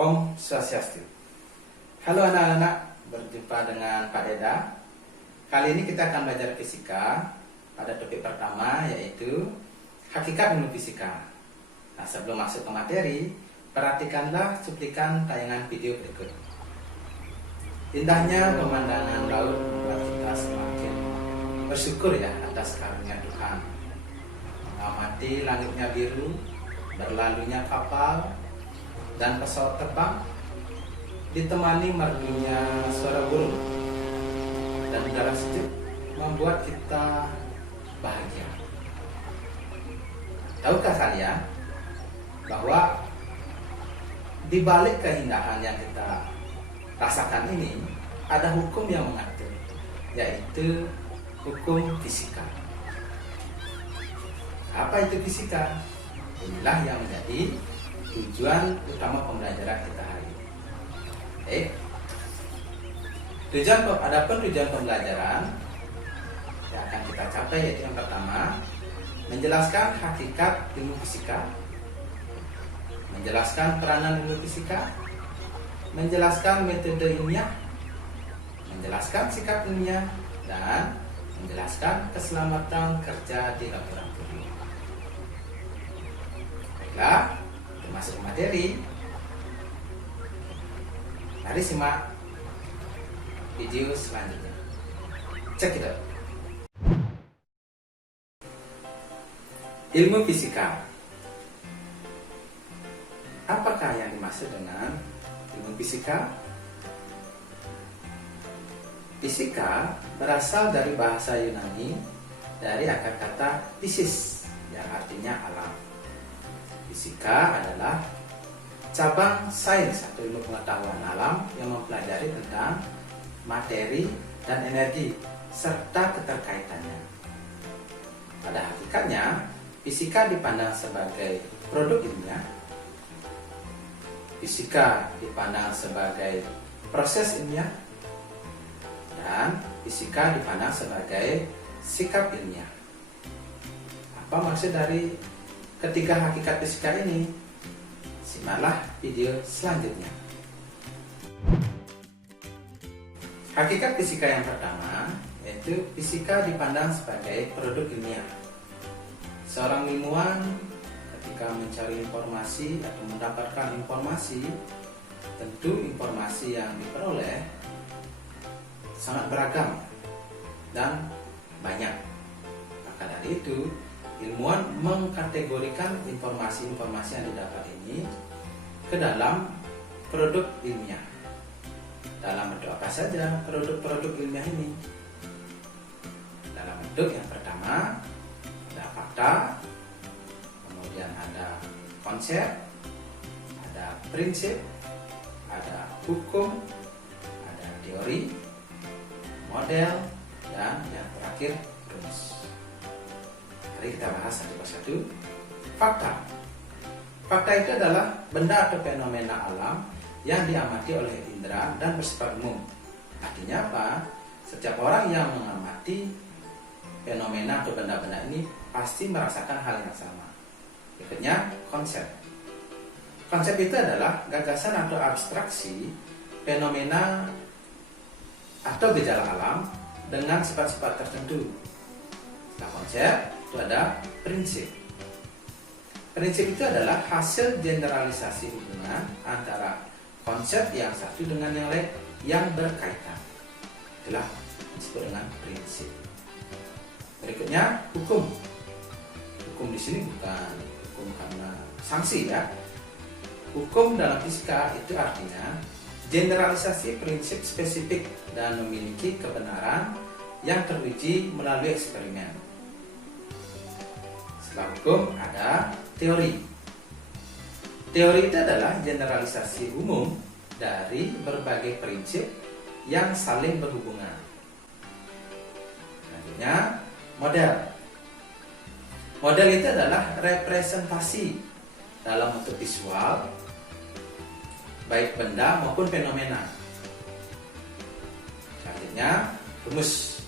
Om Swastiastu. Halo anak-anak, berjumpa dengan Pak Deda. Kali ini kita akan belajar fisika pada topik pertama, yaitu hakikat ilmu fisika. Nah, sebelum masuk ke materi, perhatikanlah cuplikan tayangan video berikut. Indahnya pemandangan laut membuat kita semakin bersyukur ya atas karunia Tuhan. Mengamati langitnya biru, berlalunya kapal dan pesawat terbang, ditemani merdunya suara burung dan udara sejuk, membuat kita bahagia. Tahukah kalian bahwa di balik keindahan yang kita rasakan ini ada hukum yang mengatur, yaitu hukum fisika. Apa itu fisika? Inilah yang menjadi tujuan utama pembelajaran kita hari ini. Adapun tujuan pembelajaran yang akan kita capai yaitu yang pertama, menjelaskan hakikat ilmu fisika, menjelaskan peranan ilmu fisika, menjelaskan metode ilmiah, menjelaskan sikap ilmiah, dan menjelaskan keselamatan kerja di laboratorium. Baiklah, masuk ke materi. Mari simak video selanjutnya. Check it out. Ilmu fisika. Apakah yang dimaksud dengan ilmu fisika? Fisika berasal dari bahasa Yunani dari akar kata physis yang artinya alam. Fisika adalah cabang sains atau ilmu pengetahuan alam yang mempelajari tentang materi dan energi serta keterkaitannya. Pada hakikatnya, fisika dipandang sebagai produk ilmiah, fisika dipandang sebagai proses ilmiah, dan fisika dipandang sebagai sikap ilmiah. Apa maksud dari ketiga hakikat fisika ini? Simaklah video selanjutnya. Hakikat fisika yang pertama yaitu fisika dipandang sebagai produk ilmiah. Seorang ilmuwan ketika mencari informasi atau mendapatkan informasi, tentu informasi yang diperoleh sangat beragam dan banyak. Maka dari itu, ilmuwan mengkategorikan informasi-informasi yang didapat ini ke dalam produk ilmiah. Dalam bentuk apa saja produk-produk ilmiah ini? Dalam bentuk yang pertama, ada fakta, kemudian ada konsep, ada prinsip, ada hukum, ada teori, model, dan yang terakhir rumus. Mari kita bahas satu persatu. Fakta. Fakta itu adalah benda atau fenomena alam yang diamati oleh indera dan bersifat umum. Artinya apa? Setiap orang yang mengamati fenomena atau benda-benda ini pasti merasakan hal yang sama. Berikutnya, konsep. Konsep itu adalah gagasan atau abstraksi fenomena atau gejala alam dengan sifat-sifat tertentu. Nah, konsep itu ada prinsip. Prinsip itu adalah hasil generalisasi hubungan antara konsep yang satu dengan yang lain yang berkaitan. Itulah disebut dengan prinsip. Berikutnya, hukum. Hukum di sini bukan hukum karena sanksi ya. Hukum dalam fisika itu artinya generalisasi prinsip spesifik dan memiliki kebenaran yang teruji melalui eksperimen. Setelah hukum ada teori. Teori itu adalah generalisasi umum dari berbagai prinsip yang saling berhubungan. Selanjutnya, model. Model itu adalah representasi dalam bentuk visual, baik benda maupun fenomena. Selanjutnya, rumus.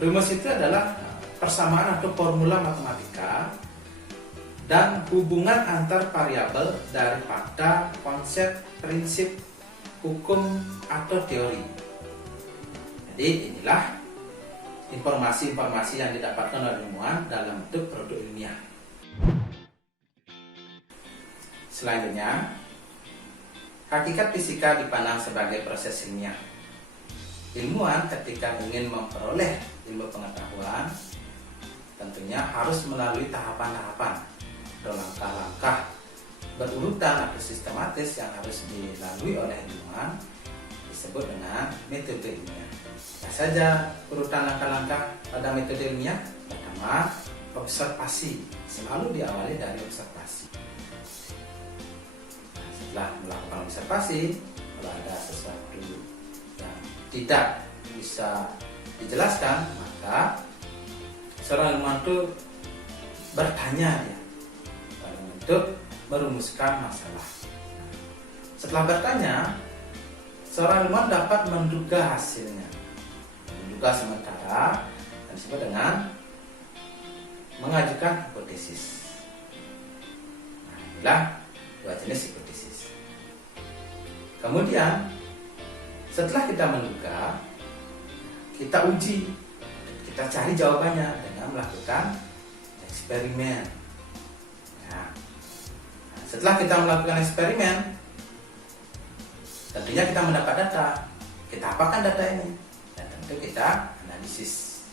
Rumus itu adalah persamaan atau formula matematika dan hubungan antar variabel dari fakta, konsep, prinsip, hukum, atau teori. Jadi inilah informasi-informasi yang didapatkan oleh ilmuwan dalam bentuk produk ilmiah. Selanjutnya, hakikat fisika dipandang sebagai proses ilmiah. Ilmuwan ketika ingin memperoleh ilmu pengetahuan tentunya harus melalui tahapan-tahapan atau langkah-langkah berurutan atau sistematis yang harus dilalui oleh ilmuwan, disebut dengan metode ilmiah. Nah saja urutan langkah-langkah pada metode ilmiah. Pertama, observasi. Selalu diawali dari observasi. Nah, setelah melakukan observasi, kalau ada sesuatu yang tidak bisa dijelaskan, maka seorang ilmuwan itu bertanya ya, untuk merumuskan masalah. Setelah bertanya, seorang ilmuwan dapat menduga hasilnya. Menduga sementara dan disebut dengan mengajukan hipotesis. Nah, inilah dua jenis hipotesis. Kemudian, setelah kita menduga, kita uji, kita cari jawabannya dengan melakukan eksperimen. Nah, setelah kita melakukan eksperimen, tentunya kita mendapat data. Kita apakan data ini? Dan tentu kita analisis.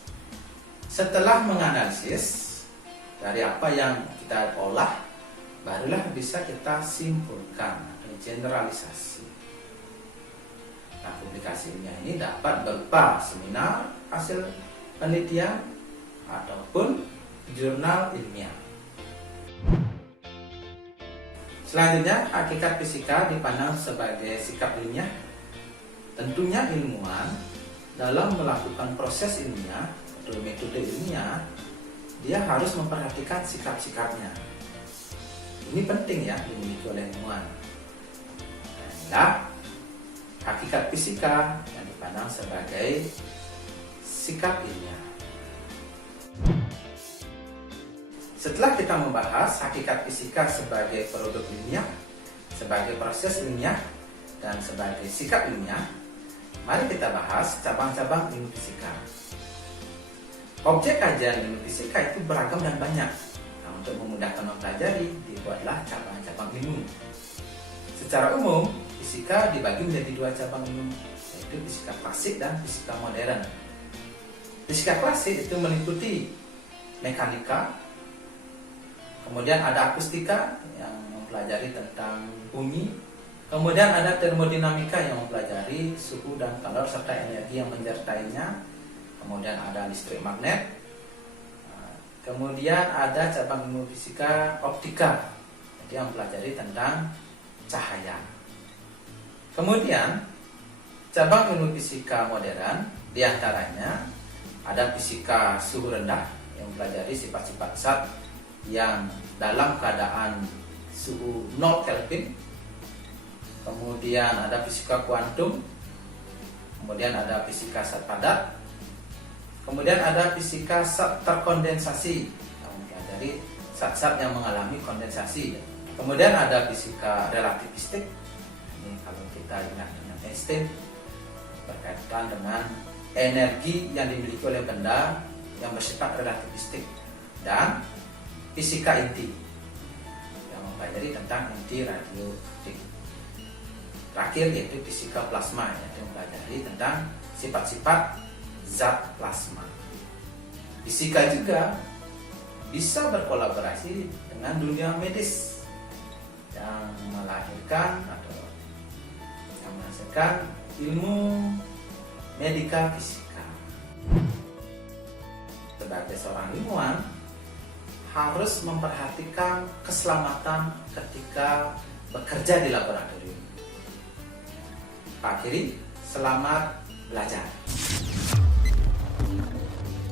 Setelah menganalisis dari apa yang kita olah, barulah bisa kita simpulkan atau generalisasi. Nah, publikasi ilmiah ini dapat berupa seminar, hasil penelitian, ataupun jurnal ilmiah. Selanjutnya, hakikat fisika dipandang sebagai sikap ilmiah. Tentunya ilmuwan dalam melakukan proses ilmiah atau metode ilmiah, dia harus memperhatikan sikap-sikapnya. Ini penting ya dimiliki oleh ilmuwan. Nah, hakikat fisika yang dipandang sebagai sikap ilmiah. Setelah kita membahas hakikat fisika sebagai produk ilmiah, sebagai proses ilmiah, dan sebagai sikap ilmiah, mari kita bahas cabang-cabang ilmu fisika. Objek kajian ilmu fisika itu beragam dan banyak. Nah, untuk memudahkan mempelajari, dibuatlah cabang-cabang ilmu. Secara umum, fisika dibagi menjadi dua cabang ilmu, yaitu fisika klasik dan fisika modern. Fisika klasik itu meliputi mekanika, kemudian ada akustika yang mempelajari tentang bunyi, kemudian ada termodinamika yang mempelajari suhu dan kalor serta energi yang menyertainya, kemudian ada listrik magnet, kemudian ada cabang ilmu fisika optika yang mempelajari tentang cahaya. Kemudian cabang ilmu fisika modern diantaranya ada fisika suhu rendah yang mempelajari sifat-sifat zat yang dalam keadaan suhu 0 Kelvin. Kemudian ada fisika kuantum, kemudian ada fisika zat padat, kemudian ada fisika zat terkondensasi yang mempelajari zat-zat yang mengalami kondensasi. Kemudian ada fisika relativistik, ini kalau kita ingat dengan Einstein, berkaitan dengan energi yang dimiliki oleh benda yang bersifat relativistik. Dan fisika inti yang mempelajari tentang inti radioaktif. Terakhir yaitu fisika plasma yang mempelajari tentang sifat-sifat zat plasma. Fisika juga bisa berkolaborasi dengan dunia medis yang melahirkan atau yang menghasilkan ilmu medika fisika. Sebagai seorang ilmuwan harus memperhatikan keselamatan ketika bekerja di laboratorium. Pak Akhiri, selamat belajar.